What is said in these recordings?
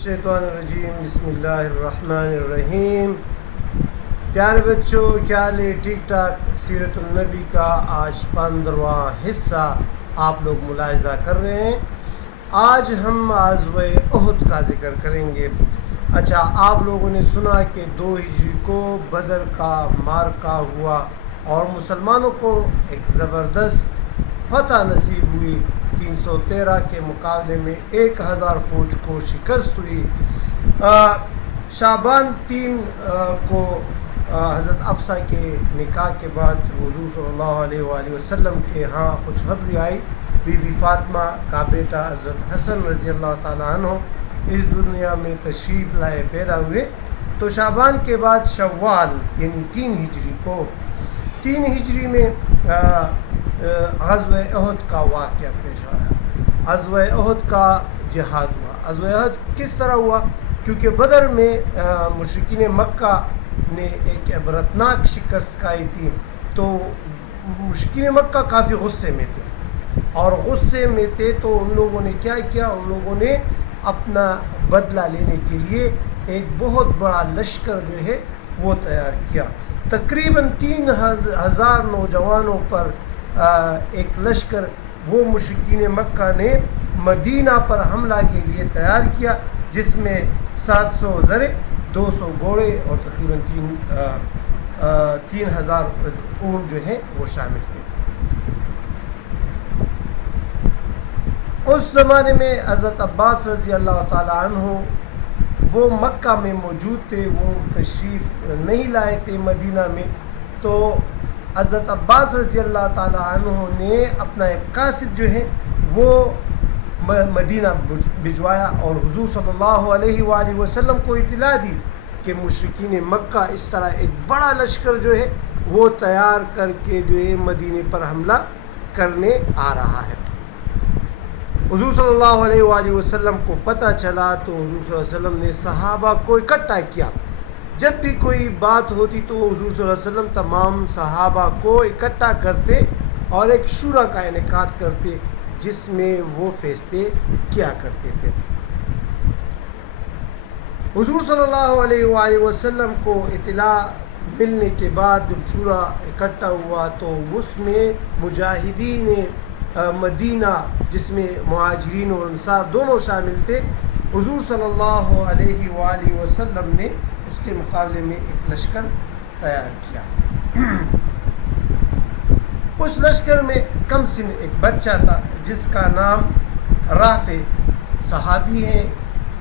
شیطان الرجیم بسم اللہ الرحمن الرحیم۔ پیارے بچوں، کیا حال ہے؟ ٹھیک ٹھاک۔ سیرت النبی کا آج 15واں حصہ آپ لوگ ملاحظہ کر رہے ہیں۔ آج ہم غزوہ احد کا ذکر کریں گے۔ اچھا، آپ لوگوں نے سنا کہ 2 ہجری کو بدر کا معرکہ ہوا اور مسلمانوں کو ایک زبردست فتح نصیب ہوئی۔ 313 کے مقابلے میں 1000 فوج کو شکست ہوئی۔ شعبان 3 کو حضرت افسہ کے نکاح کے بعد حضور صلی اللہ علیہ وآلہ وسلم کے ہاں خوشخبری آئی، بی بی فاطمہ کا بیٹا حضرت حسن رضی اللہ تعالیٰ عنہ اس دنیا میں تشریف لائے پیدا ہوئے۔ تو شعبان کے بعد شوال یعنی 3 ہجری کو 3 ہجری میں غزوہ احد کا واقعہ پیش آیا۔ غزوہ احد کا جہاد ہوا۔ غزوہ احد کس طرح ہوا؟ کیونکہ بدر میں مشرکین مکہ نے ایک عبرتناک شکست کھائی تھی، تو مشرکین مکہ کافی غصے میں تھے، اور غصے میں تھے تو ان لوگوں نے کیا کیا؟ ان لوگوں نے اپنا بدلہ لینے کے لیے ایک بہت بڑا لشکر جو ہے وہ تیار کیا۔ تقریباً 3000 نوجوانوں پر ایک لشکر وہ مشرکین مکہ نے مدینہ پر حملہ کے لیے تیار کیا، جس میں 700 زرے، 200 گھوڑے اور تقریباً 3000 اونٹ جو ہیں وہ شامل تھے۔ اس زمانے میں حضرت عباس رضی اللہ تعالیٰ عنہ وہ مکہ میں موجود تھے، وہ تشریف نہیں لائے تھے مدینہ میں۔ تو حضرت عباس رضی اللہ تعالیٰ عنہ نے اپنا ایک قاصد جو ہے وہ مدینہ بھجوایا اور حضور صلی اللہ علیہ وآلہ وسلم کو اطلاع دی کہ مشرکین مکہ اس طرح ایک بڑا لشکر جو ہے وہ تیار کر کے جو ہے مدینے پر حملہ کرنے آ رہا ہے۔ حضور صلی اللہ علیہ وآلہ وسلم کو پتہ چلا تو حضور صلی اللہ علیہ وسلم نے صحابہ کو اکٹھا کیا۔ جب بھی کوئی بات ہوتی تو حضور صلی اللہ علیہ وسلم تمام صحابہ کو اکٹھا کرتے اور ایک شورا کا انعقاد کرتے، جس میں وہ فیصلے کیا کرتے تھے۔ حضور صلی اللہ علیہ وآلہ وسلم کو اطلاع ملنے کے بعد جب شورا اکٹھا ہوا تو اس میں مجاہدین مدینہ، جس میں مہاجرین اور انصار دونوں شامل تھے، حضور صلی اللہ علیہ وآلہ وسلم نے اس کے مقابلے میں ایک لشکر تیار کیا۔ اس لشکر میں کم سن ایک بچہ تھا جس کا نام رافع، صحابی ہے،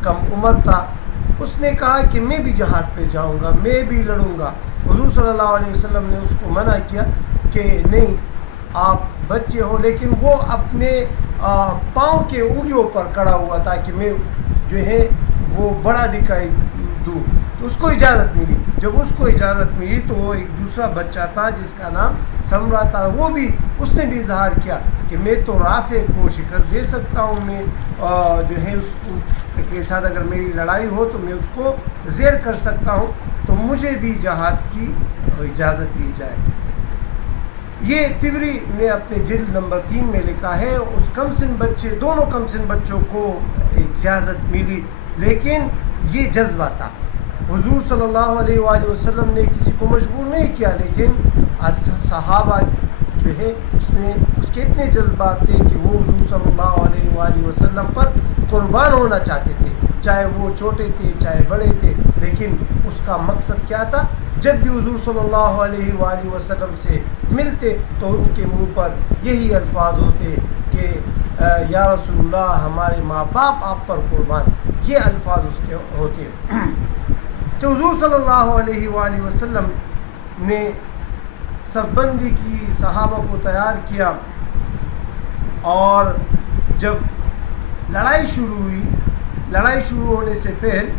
کم عمر تھا۔ اس نے کہا کہ میں بھی جہاد پہ جاؤں گا، میں بھی لڑوں گا۔ حضور صلی اللہ علیہ وسلم نے اس کو منع کیا کہ نہیں، آپ بچے ہو، لیکن وہ اپنے پاؤں کے انگلیوں پر کڑا ہوا تھا کہ میں جو ہے وہ بڑا دکھائی دوں، تو اس کو اجازت ملی۔ جب اس کو اجازت ملی تو وہ ایک دوسرا بچہ تھا جس کا نام سمرہ تھا، اس نے بھی اظہار کیا کہ میں تو رافع کو شکست دے سکتا ہوں، میں جو ہے اس کو کے ساتھ اگر میری لڑائی ہو تو میں اس کو زیر کر سکتا ہوں، تو مجھے بھی جہاد کی اجازت دی جائے۔ یہ طبری نے اپنے جلد نمبر 3 میں لکھا ہے۔ اس دونوں کم سن بچوں کو اجازت ملی، لیکن یہ جذبہ تھا۔ حضور صلی اللہ علیہ وآلہ وسلم نے کسی کو مجبور نہیں کیا، لیکن صحابہ جو ہے اس کے اتنے جذبات تھے کہ وہ حضور صلی اللہ علیہ وآلہ وسلم پر قربان ہونا چاہتے تھے، چاہے وہ چھوٹے تھے چاہے بڑے تھے، لیکن اس کا مقصد کیا تھا؟ جب بھی حضور صلی اللہ علیہ وآلہ وسلم سے ملتے تو ان کے منہ پر یہی الفاظ ہوتے کہ یا رسول اللہ، ہمارے ماں باپ آپ پر قربان، یہ الفاظ اس کے ہوتے۔ تو حضور صلی اللہ علیہ وآلہ وسلم نے صف بندی کی، صحابہ کو تیار کیا، اور جب لڑائی شروع ہونے سے پہل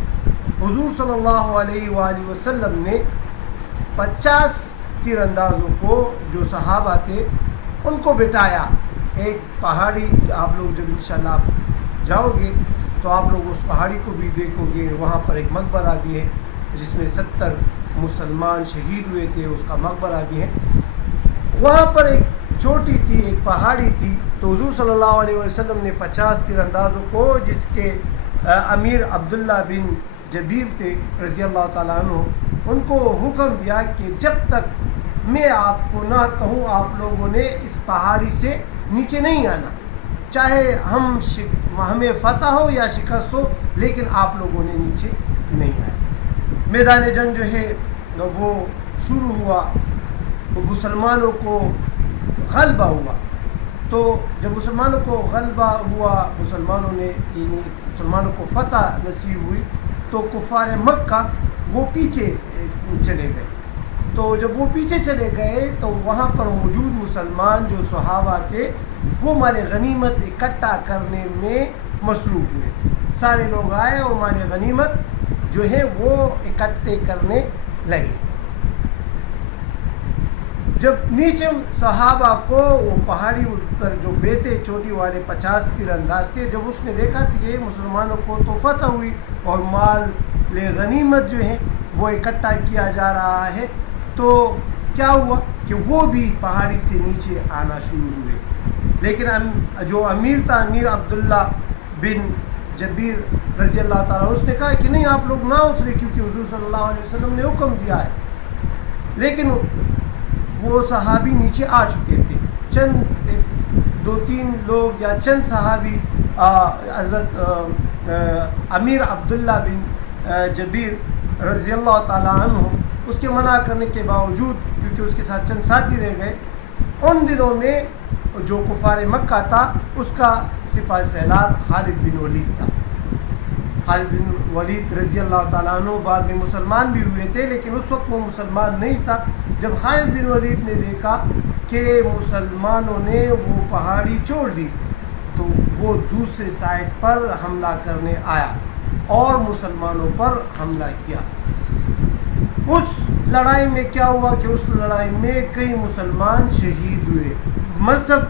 حضور صلی اللہ علیہ وآلہ وسلم نے 50 تیر اندازوں کو، جو صحابہ تھے، ان کو بٹھایا ایک پہاڑی۔ آپ لوگ جب انشاءاللہ آپ جاؤ گے تو آپ لوگ اس پہاڑی کو بھی دیکھو گے، وہاں پر ایک مقبرہ بھی ہے جس میں 70 مسلمان شہید ہوئے تھے، اس کا مقبرہ بھی ہے۔ وہاں پر ایک چھوٹی تھی، ایک پہاڑی تھی، تو حضور صلی اللہ علیہ وسلم نے 50 تیر اندازوں کو، جس کے امیر عبداللہ بن جبیر تھے رضی اللہ تعالیٰ عنہ، ان کو حکم دیا کہ جب تک میں آپ کو نہ کہوں آپ لوگوں نے اس پہاڑی سے نیچے نہیں آنا، چاہے ہمیں فتح ہو یا شکست ہو، لیکن آپ لوگوں نے نیچے نہیں آئے۔ میدان جنگ جو ہے وہ شروع ہوا، تو مسلمانوں کو غلبہ ہوا۔ تو جب مسلمانوں کو غلبہ ہوا، مسلمانوں کو فتح نصیب ہوئی، تو کفار مکہ وہ پیچھے چلے گئے۔ تو جب وہ پیچھے چلے گئے تو وہاں پر موجود مسلمان جو صحابہ تھے وہ مال غنیمت اکٹھا کرنے میں مصروف ہوئے۔ سارے لوگ آئے اور مال غنیمت جو ہے وہ اکٹھے کرنے لگے۔ جب نیچے صحابہ کو وہ پہاڑی پر جو بیٹے چوٹی والے 50 تیر انداز تھے، جب اس نے دیکھا کہ یہ مسلمانوں کو تو فتح ہوئی اور مال غنیمت جو ہے وہ اکٹھا کیا جا رہا ہے، تو کیا ہوا کہ وہ بھی پہاڑی سے نیچے آنا شروع ہوئے۔ لیکن جو امیر تھا، امیر عبداللہ بن جبیر رضی اللہ تعالیٰ، اس نے کہا کہ نہیں، آپ لوگ نہ اترے کیونکہ حضور صلی اللہ علیہ وسلم نے حکم دیا ہے۔ لیکن وہ صحابی نیچے آ چکے تھے، چند 2-3 لوگ یا چند صحابی حضرت امیر عبداللہ بن جبیر رضی اللہ تعالیٰ عنہ، اس کے منع کرنے کے باوجود، کیونکہ اس کے ساتھ چند ساتھی رہ گئے، ان دنوں میں جو کفار مکہ تھا اس کا سپاہ سالار خالد بن ولید تھا۔ خالد بن ولید رضی اللہ تعالیٰ عنہ بعد میں مسلمان بھی ہوئے تھے، لیکن اس وقت وہ مسلمان نہیں تھا۔ جب خالد بن ولید نے دیکھا کہ مسلمانوں نے وہ پہاڑی چھوڑ دی، تو وہ دوسرے سائڈ پر حملہ کرنے آیا اور مسلمانوں پر حملہ کیا۔ اس لڑائی میں کیا ہوا کہ اس لڑائی میں کئی مسلمان شہید ہوئے۔ مصعب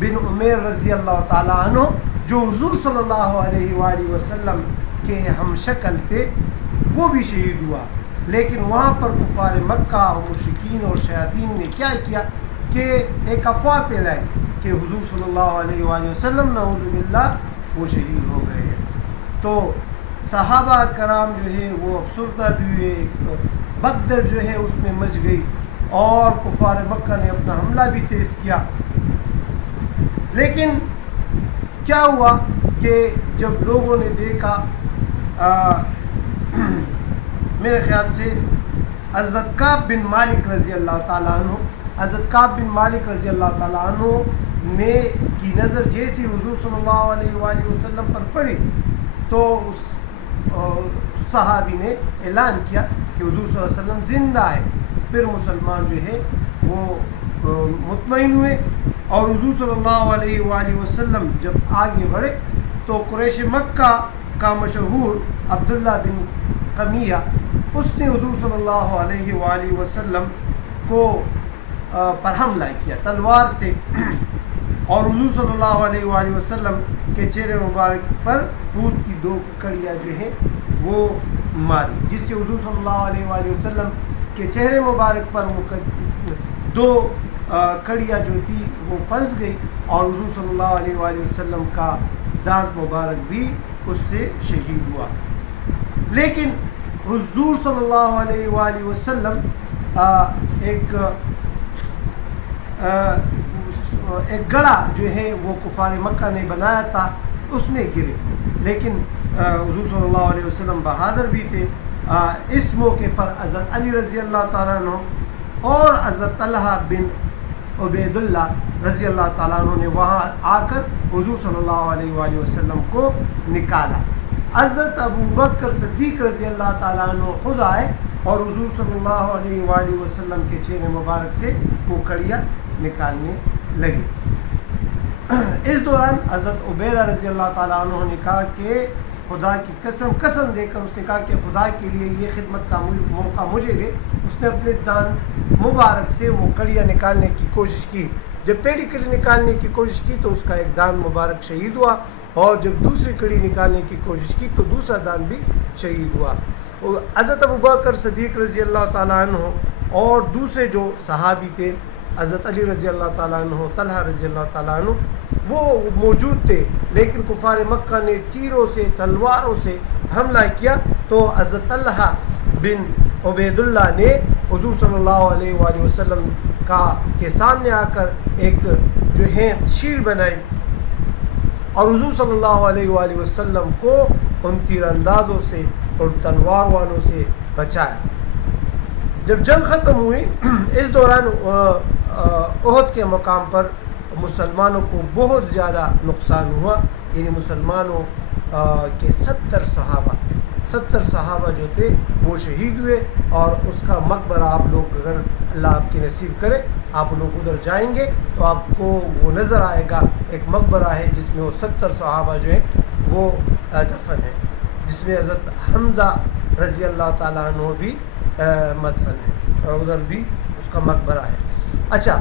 بن عمیر رضی اللہ تعالیٰ عنہ جو حضور صلی اللہ علیہ وآلہ وسلم کے ہم شکل تھے، وہ بھی شہید ہوا۔ لیکن وہاں پر کفار مکہ اور مشرکین اور شیاطین نے کیا کیا کہ ایک افواہ پھیلائی کہ حضور صلی اللہ علیہ وآلہ وسلم نعوذ باللہ وہ شہید ہو گئے ہیں۔ تو صحابہ کرام جو ہے وہ افسردہ بھی ہوئے، بغدر جو ہے اس میں مچ گئی اور کفار مکہ نے اپنا حملہ بھی تیز کیا۔ لیکن کیا ہوا کہ جب لوگوں نے دیکھا، میرے خیال سے حضرت کعب بن مالک رضی اللہ تعالیٰ عنہ، حضرت کعب بن مالک رضی اللہ تعالیٰ عنہ نے کی نظر جیسی حضور صلی اللہ علیہ وآلہ وسلم پر پڑی، تو اس صحابی نے اعلان کیا کہ حضور صلی اللہ علیہ وسلم زندہ ہے۔ پھر مسلمان جو ہے وہ مطمئن ہوئے، اور حضور صلی اللہ علیہ وآلہ وسلم جب آگے بڑھے تو قریش مکہ کا مشہور عبداللہ بن قمیہ، اس نے حضور صلی اللہ علیہ وآلہ وسلم کو پر حملہ کیا تلوار سے، اور حضور صلی اللہ علیہ وآلہ وسلم کے چہرے مبارک پر اونٹ کی 2 کڑیاں جو ہیں وہ ماری، جس سے حضور صلی اللہ علیہ وآلہ وسلم کے چہرے مبارک پر وہ 2 کڑیاں جو تھی وہ پھنس گئی، اور حضور صلی اللہ علیہ وآلہ وسلم کا دانت مبارک بھی اس سے شہید ہوا۔ لیکن حضور صلی اللہ علیہ وآلہ وسلم ایک گڑھا جو ہے وہ کفار مکہ نے بنایا تھا، اس میں گرے۔ لیکن حضور صلی اللہ علیہ وسلم بہادر بھی تھے۔ اس موقع پر حضرت علی رضی اللہ تعالیٰ عنہ اور حضرت طلحہ بن عبید اللہ رضی اللہ تعالیٰ عنہ نے وہاں آ کر حضور صلی اللہ علیہ وآلہ وسلم کو نکالا۔ حضرت ابو بکر صدیق رضی اللہ تعالیٰ عنہ خود آئے اور حضور صلی اللہ علیہ وآلہ وسلم کے چہرے مبارک سے وہ کڑیاں نکالنے لگے۔ اس دوران حضرت عبیدہ رضی اللہ تعالیٰ عنہ نے کہا کہ خدا کی قسم دے کر اس نے کہا کہ خدا کے لیے یہ خدمت کا موقع مجھے دے۔ اس نے اپنے دان مبارک سے وہ کڑیاں نکالنے کی کوشش کی۔ جب پہلی کڑی نکالنے کی کوشش کی تو اس کا ایک دان مبارک شہید ہوا، اور جب دوسری کڑی نکالنے کی کوشش کی تو دوسرا دان بھی شہید ہوا۔ حضرت ابو بکر صدیق رضی اللہ تعالیٰ عنہ اور دوسرے جو صحابی تھے، حضرت علی رضی اللہ تعالیٰ عنہ، طلحہ رضی اللہ تعالیٰ عنہ، وہ موجود تھے، لیکن کفار مکہ نے تیروں سے تلواروں سے حملہ کیا تو حضرت طلحہ بن عبید اللہ نے حضور صلی اللہ علیہ وآلہ وسلم کے سامنے آ کر ایک جو ہے شیر بنائی اور حضور صلی اللہ علیہ وآلہ وسلم کو ان تیر اندازوں سے اور تلوار والوں سے بچایا۔ جب جنگ ختم ہوئی اس دوران احد کے مقام پر مسلمانوں کو بہت زیادہ نقصان ہوا، یعنی مسلمانوں کے 70 صحابہ جو تھے وہ شہید ہوئے، اور اس کا مقبرہ آپ لوگ اگر اللہ آپ کی نصیب کرے آپ لوگ ادھر جائیں گے تو آپ کو وہ نظر آئے گا، ایک مقبرہ ہے جس میں وہ 70 صحابہ جو ہیں وہ دفن ہیں، جس میں حضرت حمزہ رضی اللہ تعالیٰ عنہ بھی مدفن ہے، اور ادھر بھی اس کا مقبرہ ہے۔ اچھا،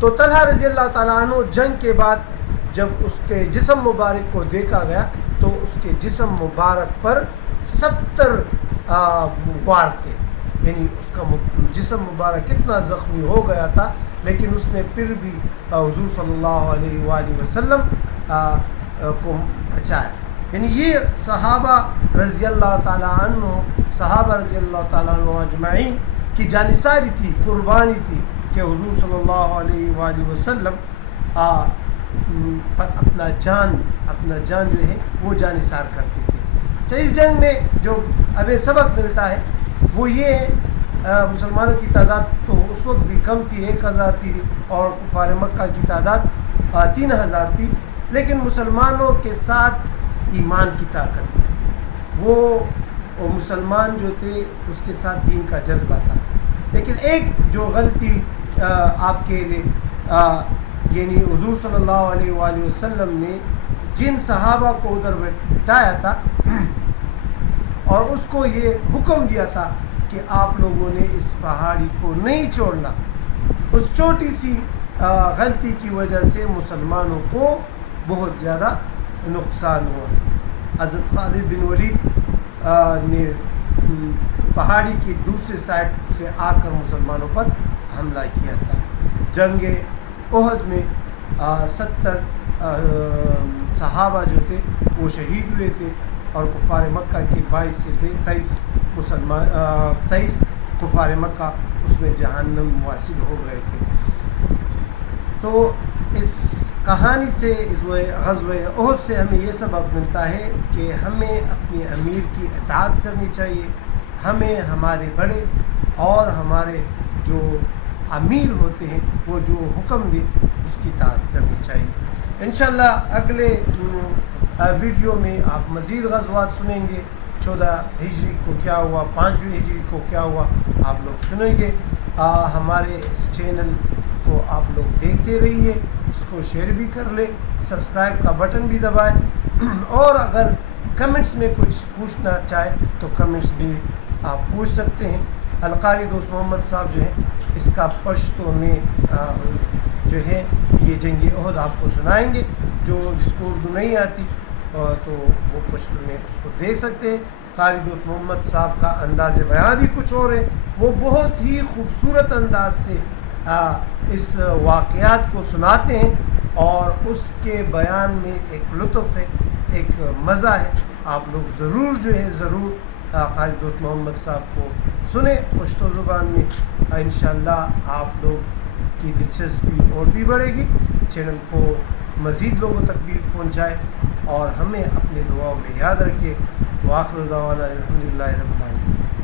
تو طلحہ رضی اللہ تعالیٰ عنہ جنگ کے بعد جب اس کے جسم مبارک کو دیکھا گیا تو اس کے جسم مبارک پر 70 وار تھے، یعنی اس کا جسم مبارک اتنا زخمی ہو گیا تھا، لیکن اس نے پھر بھی حضور صلی اللہ علیہ وآلہ وسلم کو بچایا۔ یعنی یہ صحابہ رضی اللہ تعالیٰ عنہ اجمعین کی جانثاری تھی، قربانی تھی کہ حضور صلی اللہ علیہ وآلہ وسلم پر اپنا جان جو ہے وہ جانثار کرتے تھے۔ تو اس جنگ میں جو ہمیں سبق ملتا ہے وہ یہ ہے، مسلمانوں کی تعداد تو اس وقت بھی کم تھی، 1000 تھی، اور کفار مکہ کی تعداد 3000 تھی، لیکن مسلمانوں کے ساتھ ایمان کی طاقت تھی، وہ مسلمان جو تھے اس کے ساتھ دین کا جذبہ تھا۔ لیکن ایک جو غلطی آپ کے لیے یعنی حضور صلی اللہ علیہ وآلہ وسلم نے جن صحابہ کو ادھر بٹھایا تھا اور اس کو یہ حکم دیا تھا کہ آپ لوگوں نے اس پہاڑی کو نہیں چھوڑنا، اس چھوٹی سی غلطی کی وجہ سے مسلمانوں کو بہت زیادہ نقصان ہوا۔ حضرت خالد بن ولید نے پہاڑی کی دوسری سائڈ سے آ کر مسلمانوں پر حملہ کیا تھا۔ جنگ احد میں 70 صحابہ جو تھے وہ شہید ہوئے تھے، اور کفار مکہ کی 22 سے 23 کفار مکہ اس میں جہنم واصل ہو گئے تھے۔ تو اس کہانی سے، اس غزوہ احد سے ہمیں یہ سبق ملتا ہے کہ ہمیں اپنے امیر کی اطاعت کرنی چاہیے، ہمیں ہمارے بڑے اور ہمارے جو امیر ہوتے ہیں وہ جو حکم دے اس کی اطاعت کرنی چاہیے۔ انشاءاللہ اگلے ویڈیو میں آپ مزید غزوات سنیں گے، 14 ہجری کو کیا ہوا، 5ویں ہجری کو کیا ہوا آپ لوگ سنیں گے۔ ہمارے اس چینل کو آپ لوگ دیکھتے رہیے، اس کو شیئر بھی کر لیں، سبسکرائب کا بٹن بھی دبائیں، اور اگر کمنٹس میں کچھ پوچھنا چاہے تو کمنٹس بھی آپ پوچھ سکتے ہیں۔ القاری دوست محمد صاحب جو ہیں اس کا پشتو میں جو ہے یہ جنگ احد آپ کو سنائیں گے، جس کو اردو نہیں آتی تو وہ پشتو میں اس کو دیکھ سکتے ہیں۔ قاری دوست محمد صاحب کا انداز بیان بھی کچھ اور ہے، وہ بہت ہی خوبصورت انداز سے اس واقعات کو سناتے ہیں، اور اس کے بیان میں ایک لطف ہے، ایک مزہ ہے۔ آپ لوگ ضرور جو ہے قاری دوست محمد صاحب کو سنیں پشتو زبان میں، انشاءاللہ آپ لوگ کی دلچسپی اور بھی بڑھے گی، چینل کو مزید لوگوں تک بھی پہنچائے، اور ہمیں اپنے دعاؤں میں یاد رکھے۔ وآخر دعوانا الحمدللہ رب